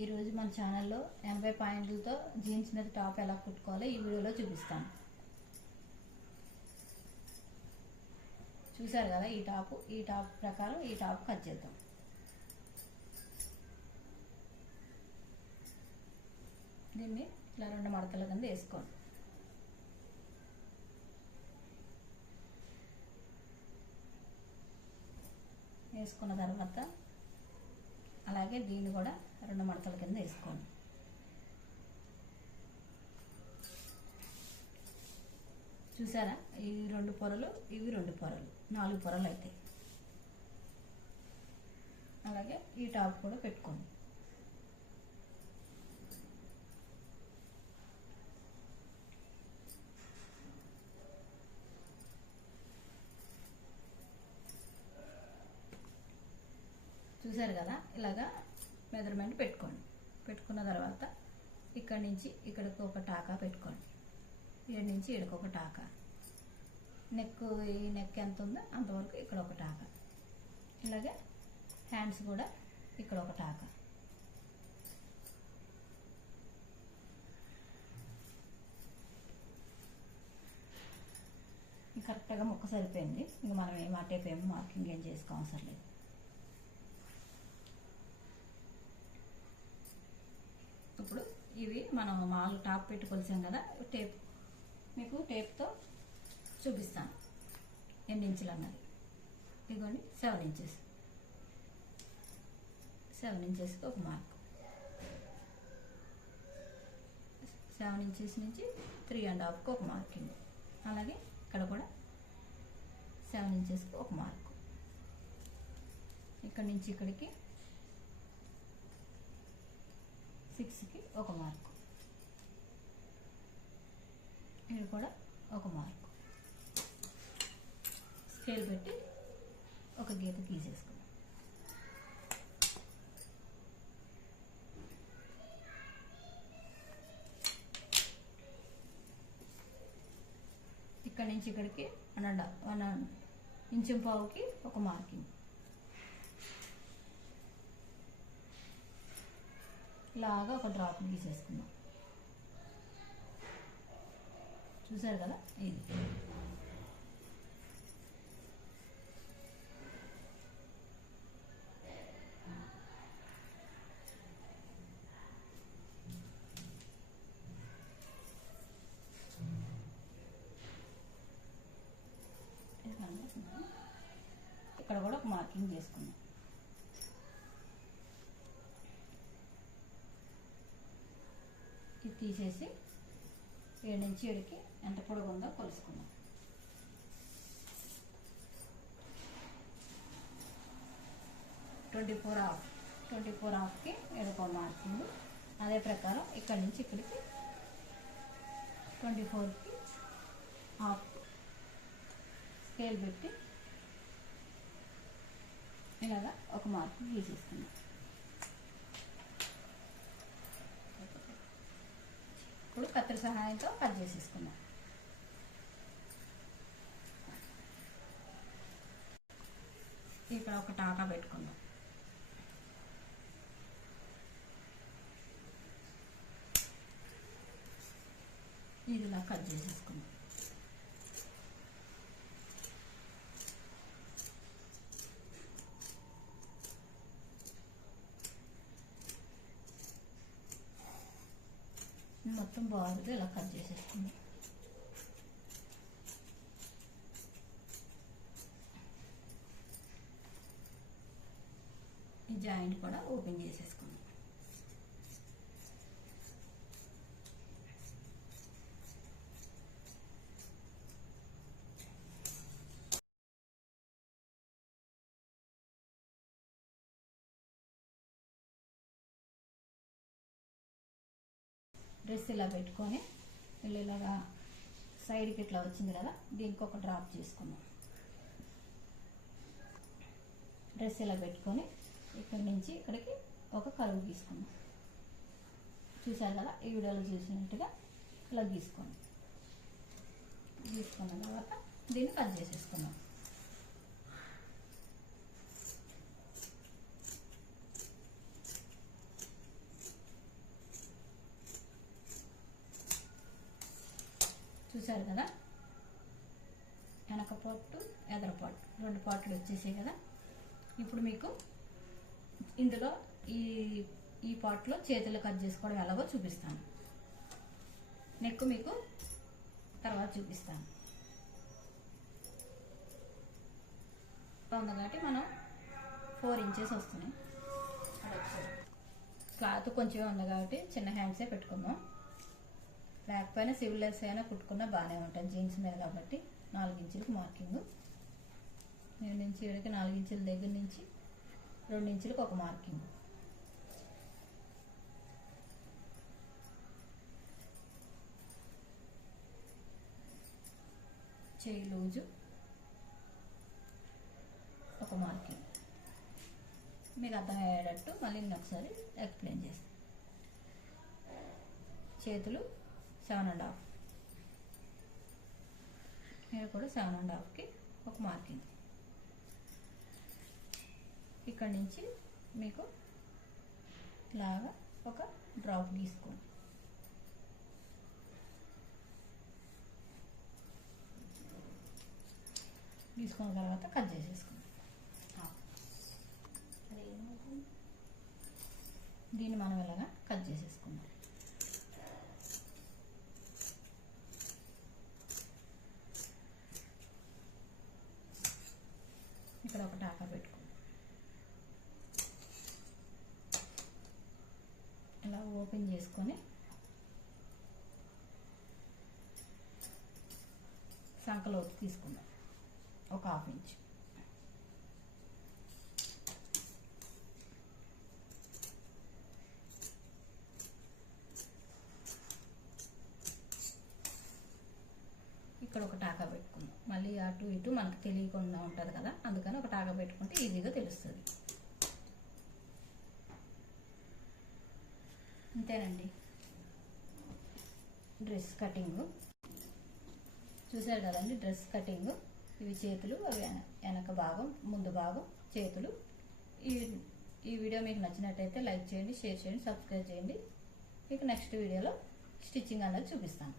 ఈరోజు మన ఛానల్లో 80 పాయింట్లతో జీన్స్ మీద టాప్ ఎలా కుట్టుకోవాలో ఈ వీడియోలో చూపిస్తాను. చూసారు కదా, ఈ టాప్ ప్రకారం ఈ టాప్ కట్ చేద్దాం. దీన్ని ఇలా 2 మడతల కింద వేసుకోండి. వేసుకున్న తర్వాత అలాగే దీన్ని కూడా 2 మడతల కింద వేసుకోండి. చూసారా, ఈ 2 పొరలు, ఇవి 2 పొరలు, 4 పొరలు అవుతాయి. అలాగే ఈ టాప్ కూడా పెట్టుకోండి. చూసారు కదా, ఇలాగా మెజర్మెంట్ పెట్టుకోండి. పెట్టుకున్న తర్వాత ఇక్కడి నుంచి ఇక్కడికి ఒక టాకా పెట్టుకోండి. ఇక్కడి నుంచి ఇక్కడికి ఒక టాకా, ఈ నెక్ ఎంత ఉందో అంతవరకు ఇక్కడ ఒక టాకా. ఇలాగే హ్యాండ్స్ కూడా ఇక్కడ ఒక టాకా. కరెక్ట్గా ముక్క సరిపోయింది. ఇంక మనం ఏం అటేపేమో మార్కింగ్ ఏం చేసుకోవసరం లేదు. ఇప్పుడు ఇవి మనం మామూలు టాప్ పెట్టి కొలిసాం కదా, మీకు టేప్తో చూపిస్తాను ఎన్ని ఇంచులు అన్నది. ఇదిగోండి 7 ఇంచెస్. 7 ఇంచెస్కి ఒక మార్క్. 7 ఇంచెస్ నుంచి 3.5కి ఒక మార్కింగ్. అలాగే ఇక్కడ కూడా 7 ఇంచెస్కి ఒక మార్క్. ఇక్కడ నుంచి ఇక్కడికి 6కి ఒక మార్కు. ఇది కూడా ఒక మార్కు. స్కేల్ పెట్టి ఒక గీత గీసేసుకుందాం. ఇక్కడ నుంచి ఇక్కడికి 1 ఇంచు పావుకి ఒక మార్కింగ్. ఇలాగా ఒక డ్రాప్ గీసేసుకుందాం. చూసారు కదా, ఇది ఇక్కడ కూడా ఒక మార్కింగ్ చేసుకుందాం. ఇది తీసేసి 7 నుంచి 7కి ఎంత పొడవు ఉందో కొలుసుకుందాం. ట్వంటీ ఫోర్ హాఫ్కి ఎడకో మార్కింగ్. అదే ప్రకారం ఇక్కడ నుంచి ఇక్కడికి 24కి హాఫ్ స్కేల్ పెట్టి ఇలాగా ఒక మార్కు గీసేసుకుందాం. ఇప్పుడు కత్తెర సహాయంతో కట్ చేసేసుకుందాం. ఇక్కడ ఒక టాకా పెట్టుకుందాం. ఇది ఇలా కట్ చేసేసుకుందాం. మొత్తం బారుగా ఇలా కట్ చేసేసుకుందాం. ఈ జాయింట్ కూడా ఓపెన్ చేసేసుకుందాం. డ్రెస్ ఇలా పెట్టుకొని ఇలాగా సైడ్కి ఇట్లా వచ్చింది కదా, దీనికి ఒక డ్రాప్ చేసుకుందాం. డ్రెస్ ఇలా పెట్టుకొని ఇక్కడి నుంచి ఇక్కడికి ఒక కరువు గీసుకుందాం. చూసారు కదా, ఈ వీడియోలో చూసినట్టుగా ఇలా గీసుకోండి. గీసుకున్న తర్వాత దీన్ని కట్ చేసేసుకుందాం. చూసారు కదా, వెనక పార్ట్ ఎదర పార్ట్ 2 పార్ట్లు వచ్చేసాయి కదా. ఇప్పుడు మీకు ఇందులో ఈ పార్ట్లో చేతులు కట్ చేసుకోవడం ఎలాగో చూపిస్తాను. నెక్ మీకు తర్వాత చూపిస్తాను. కాబట్టి మనం 4 ఇంచెస్ వస్తున్నాయి. క్లాత్ కొంచెం ఉంది కాబట్టి చిన్న హ్యాండ్సే పెట్టుకుందాం. లేకపోయినా సివిల్ లెస్ అయినా కుట్టుకున్నా బాగానే ఉంటుంది జీన్స్ మీద కాబట్టి. 4 ఇంచులకు మార్కింగ్. 7 నుంచి 7కి 4 ఇంచుల దగ్గర నుంచి 2 ఇంచులకు ఒక మార్కింగ్. చేయి లూజు ఒక మార్కింగ్. మీకు అర్థమయ్యేటట్టు మళ్ళీ నేను ఒకసారి ఎక్స్ప్లెయిన్ చేస్తాను. చేతులు 7.5, మీరు కూడా 7.5కి ఒక మార్కింగ్. ఇక్కడ నుంచి మీకు ఇలాగా ఒక డ్రాప్ గీసుకోండి. గీసుకున్న తర్వాత కట్ చేసేసుకోండి. దీన్ని మనం ఇలాగా కట్ చేసేసుకుందాం. ఇక్కడ ఒక టాకా పెట్టుకోండి. ఇలా ఓపెన్ చేసుకొని సంకలోకి తీసుకుందాం ఒక 1/2 ఇంచ్. ఇక్కడ ఒక టాకా పెట్టుకుందాం. మళ్ళీ అటు ఇటు మనకు తెలియకుండా ఉంటుంది కదా, అందుకని ఒక టాకా పెట్టుకుంటే ఈజీగా తెలుస్తుంది. అంతేనండి. డ్రెస్ కటింగ్ చూసారు కదండి. డ్రెస్ కటింగ్ ఇవి చేతులు, అవి వెనక భాగం, ముందు భాగం చేతులు. ఈ వీడియో మీకు నచ్చినట్టయితే లైక్ చేయండి, షేర్ చేయండి, సబ్స్క్రైబ్ చేయండి. మీకు నెక్స్ట్ వీడియోలో స్టిచ్చింగ్ అనేది చూపిస్తాను.